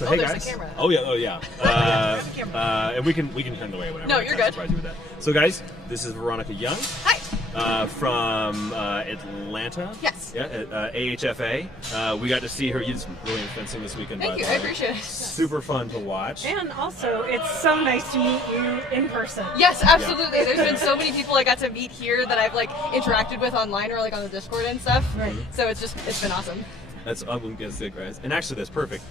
So hey there's guys. the camera. Oh yeah. And we can turn away whenever. No, I you're can't good. surprise you with that. So guys, this is Veronica Young. Hi. From Atlanta. Yes. Yeah, at AHFA. We got to see her. You did some brilliant fencing this weekend. Thank you. I appreciate it. Super fun to watch. And also, it's so nice to meet you in person. Yes, absolutely. Yeah. There's been so many people I got to meet here that I've like interacted with online or like on the Discord and stuff. Right. So it's been awesome. That's good, guys. And actually, that's perfect.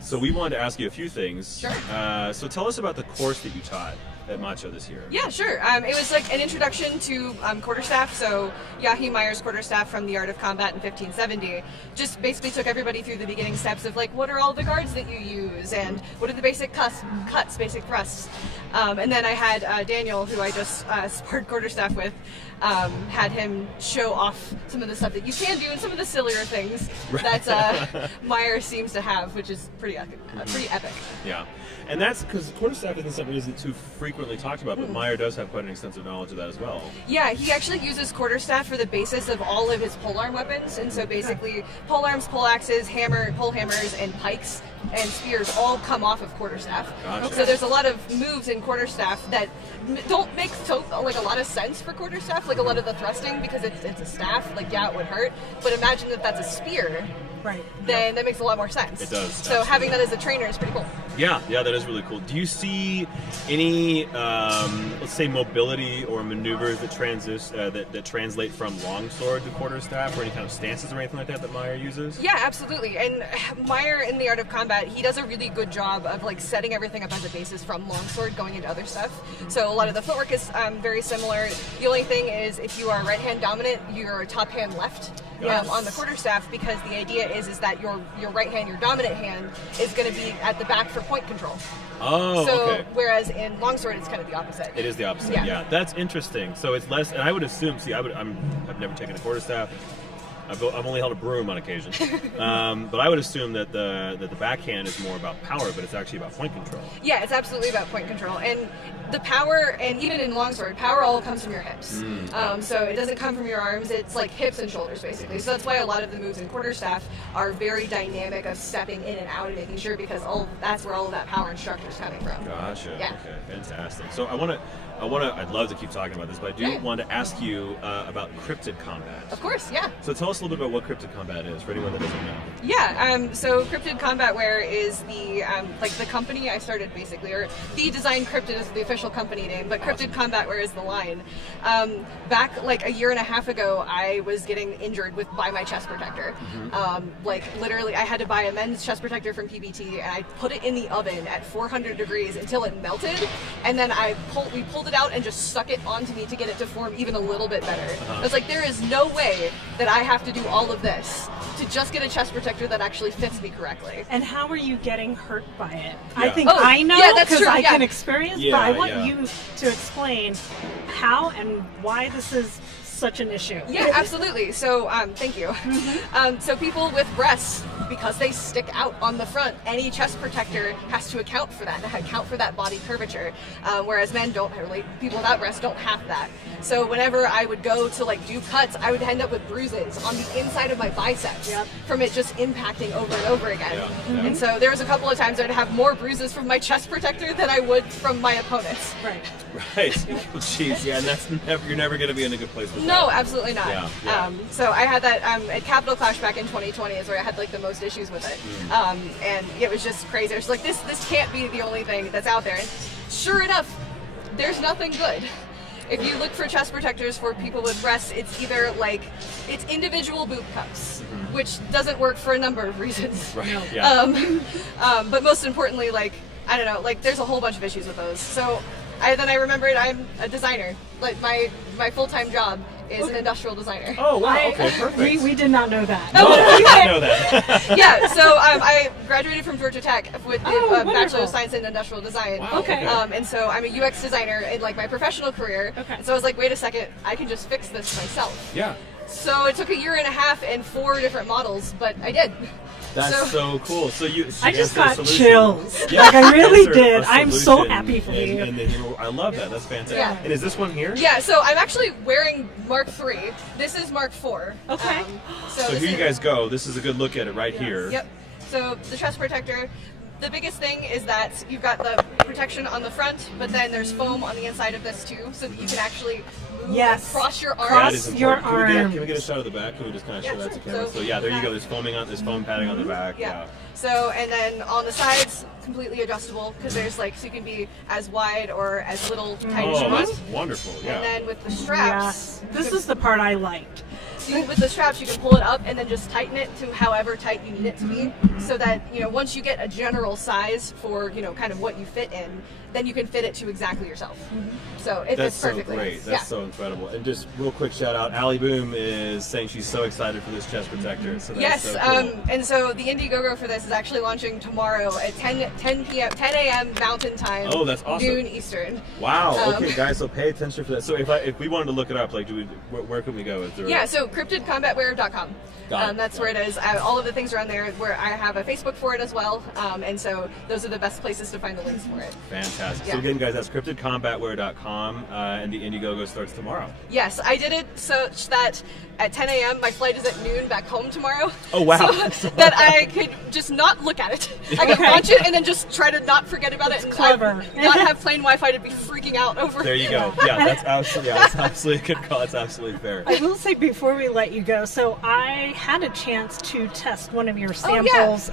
So we wanted to ask you a few things. Sure. So tell us about the course that you taught at MCHO this year. Yeah, sure. It was like an introduction to quarterstaff. So Yahi Meyer's quarterstaff from The Art of Combat in 1570 just basically took everybody through the beginning steps of like what are all the guards that you use and what are the basic cuts, basic thrusts. And then I had Daniel, who I just sparred quarterstaff with, had him show off some of the stuff that you can do and some of the sillier things that Meyer seems to have, which is pretty epic. Yeah. And that's because quarterstaff isn't something that isn't too frequently talked about, but Meyer does have quite an extensive knowledge of that as well. Yeah, he actually uses quarterstaff for the basis of all of his polearm weapons, and so basically polearms, poleaxes, pole hammers, and pikes and spears all come off of quarterstaff. Gotcha. So there's a lot of moves in quarterstaff that don't make like a lot of sense for quarterstaff, like a lot of the thrusting because it's a staff. Like yeah, it would hurt, but imagine that that's a spear. Right. Then that makes a lot more sense. It does. So having that as a trainer is pretty cool. Yeah, that is really cool. Do you see any, let's say, mobility or maneuvers that translate from longsword to quarterstaff, or any kind of stances or anything like that Meyer uses? Yeah, absolutely. And Meyer in The Art of Combat, he does a really good job of like setting everything up as a basis from longsword going into other stuff. So a lot of the footwork is very similar. The only thing is if you are right hand dominant, you're top hand left. On the quarterstaff, because the idea is that your right hand, your dominant hand, is going to be at the back for point control. Oh, so, okay. Whereas in longsword, it's kind of the opposite. It is the opposite. Yeah, that's interesting. So it's less, and I would assume. See, I've never taken a quarterstaff. I've only held a broom on occasion, but I would assume that the backhand is more about power, but it's actually about point control. Yeah, it's absolutely about point control, and the power, and even in longsword, power all comes from your hips. So it doesn't come from your arms; it's like hips and shoulders, basically. So that's why a lot of the moves in quarterstaff are very dynamic of stepping in and out and making sure, because that's where all of that power and structure is coming from. Gotcha. Yeah. Okay, fantastic. So I'd love to keep talking about this, but I do want to ask you about Cryptid combat. Of course, yeah. So tell us a little bit about what Cryptid combat is, for anyone that doesn't know. Yeah, so Cryptid Combat Wear is the the company I started, basically, or The Design Cryptid is the official company name, but Cryptid Combat Wear is the line. Back like a year and a half ago, I was getting injured by my chest protector. Like literally, I had to buy a men's chest protector from PBT, and I put it in the oven at 400 degrees until it melted, and then we pulled it out and just stuck it onto me to get it to form even a little bit better. I was like, there is no way that I have to do all of this to just get a chest protector that actually fits me correctly. And how are you getting hurt by it? Yeah. I think I know because I can experience, but I want you to explain how and why this is such an issue. Yeah, absolutely. So, thank you. So people with breasts, because they stick out on the front, any chest protector has to account for that body curvature. Whereas men don't really, people without breasts don't have that. So whenever I would go to like do cuts, I would end up with bruises on the inside of my biceps from it just impacting over and over again. And so there was a couple of times I'd have more bruises from my chest protector than I would from my opponents. Right. Jeez, yeah, and you're never going to be in a good place with that. No, absolutely not. Yeah. So I had that at Capital Clash back in 2020 is where I had like the most issues with it. And it was just crazy. I was like, this can't be the only thing that's out there. And sure enough, there's nothing good. If you look for chest protectors for people with breasts, it's either like, it's individual boob cups, which doesn't work for a number of reasons. Right. Yeah. But most importantly, like, I don't know, like there's a whole bunch of issues with those. So I remembered I'm a designer. Like my full-time job is an industrial designer. Oh wow, okay, perfect. We did not know that. No, I didn't know that. Yeah, so I graduated from Georgia Tech with a Bachelor of Science in Industrial Design. Wow, okay. And so I'm a UX designer in like my professional career. Okay. And so I was like, wait a second, I can just fix this myself. Yeah. So it took a year and a half and 4 different models, but I did. That's so cool. So I just got chills. Yeah, like I really did. I'm so happy for you. I love that. That's fantastic. Yeah. And is this one here? Yeah. So I'm actually wearing Mark III. This is Mark IV. Okay. So here you guys go. This is a good look at it right here. Yep. So the chest protector, the biggest thing is that you've got the protection on the front, but then there's foam on the inside of this too, so that you can actually move across your arm. That is your important. Can we get a shot of the back? Can we just kind of show that to camera? So, So yeah, there you go. There's foam padding on the back. Yeah. So, and then on the sides, completely adjustable, because there's like, so you can be as wide or as little tight as you Oh, want. that's wonderful. Yeah. And then with the straps, This is the part I liked. with the straps, you can pull it up and then just tighten it to however tight you need it to be, so that, you know, once you get a general size for, you know, kind of what you fit in, then you can fit it to exactly yourself. So it That's fits so perfectly. great. That's so incredible. And just real quick shout out, Allie Boom is saying she's so excited for this chest protector. So that's Yes, so cool. and so the Indiegogo for this is actually launching tomorrow at 10 a.m. Mountain Time. Oh, that's awesome. Noon Eastern. Wow. Okay, guys. So pay attention for that. So if we wanted to look it up, like, where can we go? Is there Yeah, so cryptidcombatwear.com. Got it. That's where it is. All of the things are on there. Where I have a Facebook for it as well, and so those are the best places to find the links for it. Fantastic. Yeah. So again, guys, that's cryptidcombatwear.com, and the Indiegogo starts tomorrow. Yes, I did it such that at 10 a.m. my flight is at noon back home tomorrow. Oh, wow. So that I could just not look at it. I could watch it and then just try to not forget about it and clever. not have plain Wi-Fi to be freaking out over. There you go. Yeah, that's absolutely a good call. That's absolutely fair. I will say before we let you go, so I had a chance to test one of your Oh, yeah. samples,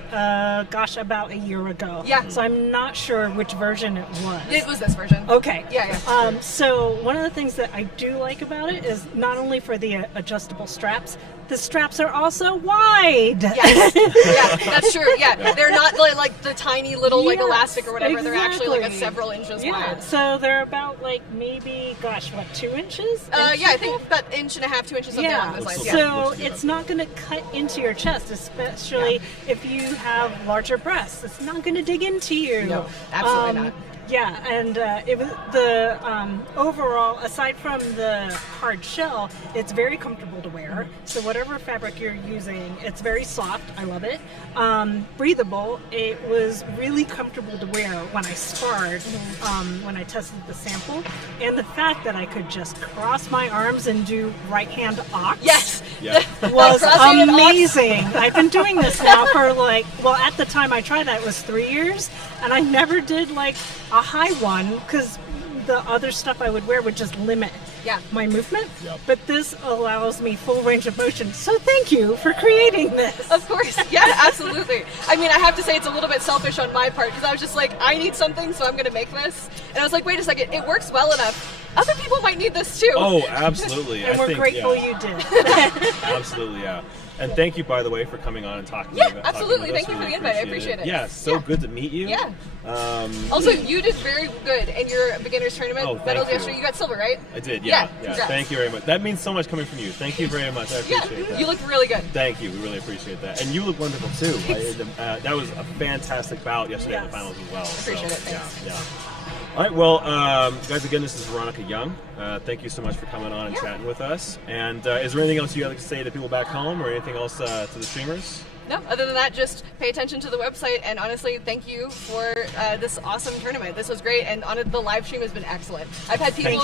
gosh, about a year ago. Yeah. So I'm not sure which version it was. It was this version. Okay. Yeah. So one of the things that I do like about it is not only for the adjustable straps, the straps are also wide. Yes. Yeah, that's true. Yeah, they're not like the tiny little like Yes, elastic or whatever. They're actually like a exactly. several inches wide. So they're about like maybe, gosh, what, 2 inches? Yeah, I think about 1.5 to 2 inches. Something along those lines. Yeah. So it's not going to cut into your chest, especially if you have larger breasts. It's not going to dig into you. No, absolutely not. Yeah, and it was the overall, aside from the hard shell, it's very comfortable to wear. So whatever fabric you're using, it's very soft. I love it. Breathable. It was really comfortable to wear when I sparred, when I tested the sample. And the fact that I could just cross my arms and do right hand ox. Yes. Yeah. Was Crossing an ox. amazing. I've been doing this now for at the time I tried that, it was 3 years, and I never did like a high one because the other stuff I would wear would just limit my movement. Yep. But this allows me full range of motion. So thank you for creating this. Of course, yeah, absolutely. I mean, I have to say it's a little bit selfish on my part because I was just like, I need something, so I'm going to make this. And I was like, wait a second, it works well enough. Other people might need this too. Oh, absolutely. And we're grateful you did. Absolutely, yeah. And thank you, by the way, for coming on and talking. Yeah, talking absolutely. with us. Thank you for Really the invite. I appreciate it. Yeah, so good to meet you. Yeah. Also, you did very good in your beginners tournament. Oh, thank medals you. yesterday. You got silver, right? I did, yeah. Congrats. Thank you very much. That means so much coming from you. Thank you very much. I appreciate that. You looked really good. Thank you. We really appreciate that. And you look wonderful too. That was a fantastic bout yesterday in the finals as well. Appreciate it. Thanks. Yeah. All right. Well, guys, again, this is Veronica Young. Thank you so much for coming on and chatting with us. And is there anything else you'd like to say to people back home, or anything else to the streamers? No, other than that, just pay attention to the website, and honestly, thank you for this awesome tournament. This was great, and the live stream has been excellent. I've had people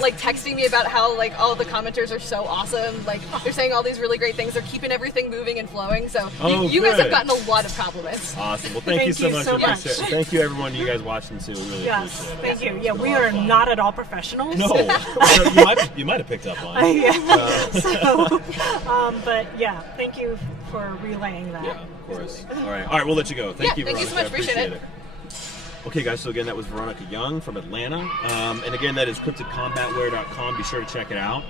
like texting me about how like all the commenters are so awesome. Like they're saying all these really great things. They're keeping everything moving and flowing. So you guys have gotten a lot of compliments. Awesome. Well, thank you so much. Thank you, everyone. You guys watching too. We really appreciate it. Thank you. Yeah, we are not at all professionals. No, you might have picked up on it. But yeah, thank you for relaying that. Yeah, of course. All right, we'll let you go. Thank you, Veronica. Thank you so much. Appreciate it. Okay, guys, so again, that was Veronica Young from Atlanta. And again, that is cryptidcombatwear.com. Be sure to check it out.